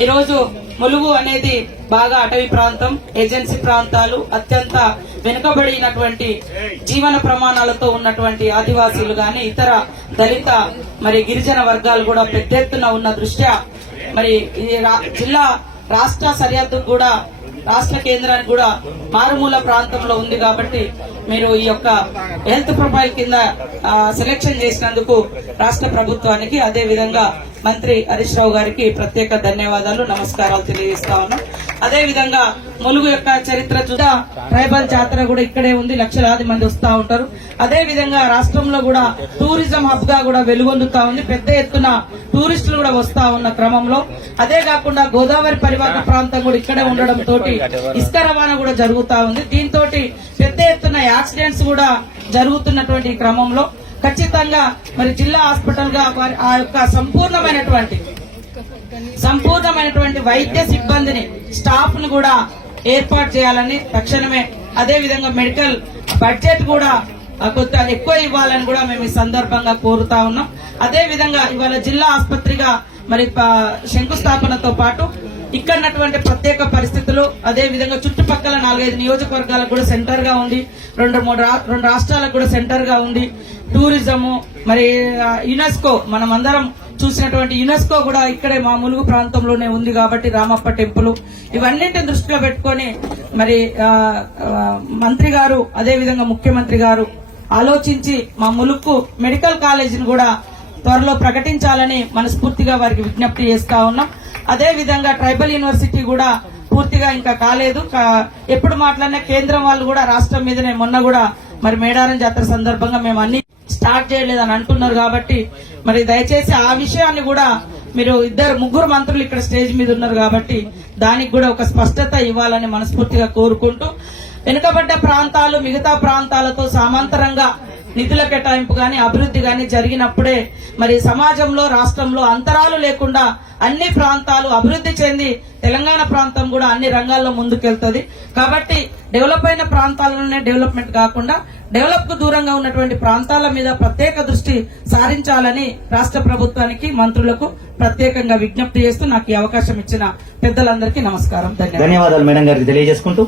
ఈరోజు ములుగు అనేది బాగా అటవీ ప్రాంతం ఏజెన్సీ ప్రాంతాలు అత్యంత వెనుకబడినటువంటి జీవన ప్రమాణాలతో ఉన్నటువంటి ఆదివాసీలు గాని ఇతర దళిత మరి గిరిజన వర్గాలు కూడా పెద్ద ఎత్తున ఉన్న దృష్ట్యా మరి ఈ రా- జిల్లా రాష్ట్ర సరిహద్దు కూడా రాష్ట్ర కేంద్రానికి కూడా మారుమూల ప్రాంతంలో ఉంది కాబట్టి మీరు ఈ యొక్క హెల్త్ ప్రొఫైల్ కింద సెలెక్షన్ చేసినందుకు రాష్ట్ర ప్రభుత్వానికి అదే విధంగా మంత్రి హరీష్ రావు గారికి ప్రత్యేక ధన్యవాదాలు నమస్కారాలు తెలియజేస్తా ఉన్నాం. అదే విధంగా ములుగు యొక్క చరిత్ర చూడ ట్రైబల్ జాతర కూడా ఇక్కడే ఉంది లక్షలాది మంది వస్తూ ఉంటారు. అదే విధంగా రాష్ట్రంలో కూడా టూరిజం హబ్గా కూడా వెలుగొందుతా ఉంది పెద్ద ఎత్తున టూరిస్టులు కూడా వస్తా ఉన్న క్రమంలో. అదే కాకుండా గోదావరి పరివాహక ప్రాంతం కూడా ఇక్కడే ఉండడం తోటి ఇసుక రవాణా కూడా జరుగుతా ఉంది. దీంతో పెద్ద ఎత్తున యాక్సిడెంట్స్ కూడా జరుగుతున్నటువంటి క్రమంలో. ఖచ్చితంగా మరి జిల్లా హాస్పిటల్గా వారి ఆ యొక్క సంపూర్ణమైనటువంటి సంపూర్ణమైనటువంటి వైద్య సిబ్బందిని స్టాఫ్ను కూడా ఏర్పాటు చేయాలని తక్షణమే అదే విధంగా మెడికల్ బడ్జెట్ కూడా కొత్త కొంత ఎక్కువ ఇవ్వాలని కూడా మేము ఈ సందర్భంగా కోరుతా ఉన్నాం. అదే విధంగా ఇవాళ జిల్లా ఆసుపత్రిగా మరి శంకుస్థాపనతో పాటు ఇక్కడటువంటి ప్రత్యేక పరిస్థితులు అదే విధంగా చుట్టుపక్కల నాలుగైదు నియోజకవర్గాలకు కూడా సెంటర్గా ఉంది రెండు మూడు రా- రెండు రాష్ట్రాలకు కూడా సెంటర్గా ఉంది టూరిజము మరి యునెస్కో మనం అందరం చూసినటువంటి యునెస్కో కూడా ఇక్కడే మా ములుగు ప్రాంతంలోనే ఉంది కాబట్టి రామప్ప టెంపుల్. ఇవన్నింటిని దృష్టిలో పెట్టుకొని మరి మంత్రి గారు అదేవిధంగా ముఖ్యమంత్రి గారు ఆలోచించి మా ములుగు మెడికల్ కాలేజీని కూడా త్వరలో ప్రకటించాలని మనస్ఫూర్తిగా వారికి విజ్ఞప్తి చేస్తా ఉన్నాం. అదే విధంగా ట్రైబల్ యూనివర్సిటీ కూడా పూర్తిగా ఇంకా కాలేదు. ఎప్పుడు మాట్లాడినా కేంద్రం వాళ్ళు కూడా రాష్ట్రం మీదనే మొన్న కూడా మరి మేడారం జాతర సందర్భంగా మేము అన్ని స్టార్ట్ చేయలేదని అంటున్నారు కాబట్టి మరి దయచేసి ఆ విషయాన్ని కూడా మీరు ఇద్దరు ముగ్గురు మంత్రులు ఇక్కడ స్టేజ్ మీద ఉన్నారు కాబట్టి దానికి కూడా ఒక స్పష్టత ఇవ్వాలని మనస్ఫూర్తిగా కోరుకుంటూ వెనుకబడ్డ ప్రాంతాలు మిగతా ప్రాంతాలతో సమాంతరంగా నిధుల కేటాయింపు కానీ అభివృద్ధి కానీ జరిగినప్పుడే మరి సమాజంలో రాష్ట్రంలో అంతరాలు లేకుండా అన్ని ప్రాంతాలు అభివృద్ధి చెంది తెలంగాణ ప్రాంతం కూడా అన్ని రంగాల్లో ముందుకెళ్తుంది. కాబట్టి డెవలప్ అయిన ప్రాంతాలలోనే డెవలప్మెంట్ కాకుండా డెవలప్కు దూరంగా ఉన్నటువంటి ప్రాంతాల మీద ప్రత్యేక దృష్టి సారించాలని రాష్ట్ర ప్రభుత్వానికి మంత్రులకు ప్రత్యేకంగా విజ్ఞప్తి చేస్తూ నాకు ఈ అవకాశం ఇచ్చిన పెద్దలందరికీ నమస్కారం. ధన్యవాదాలు మేడం గారికి తెలియజేసుకుంటూ.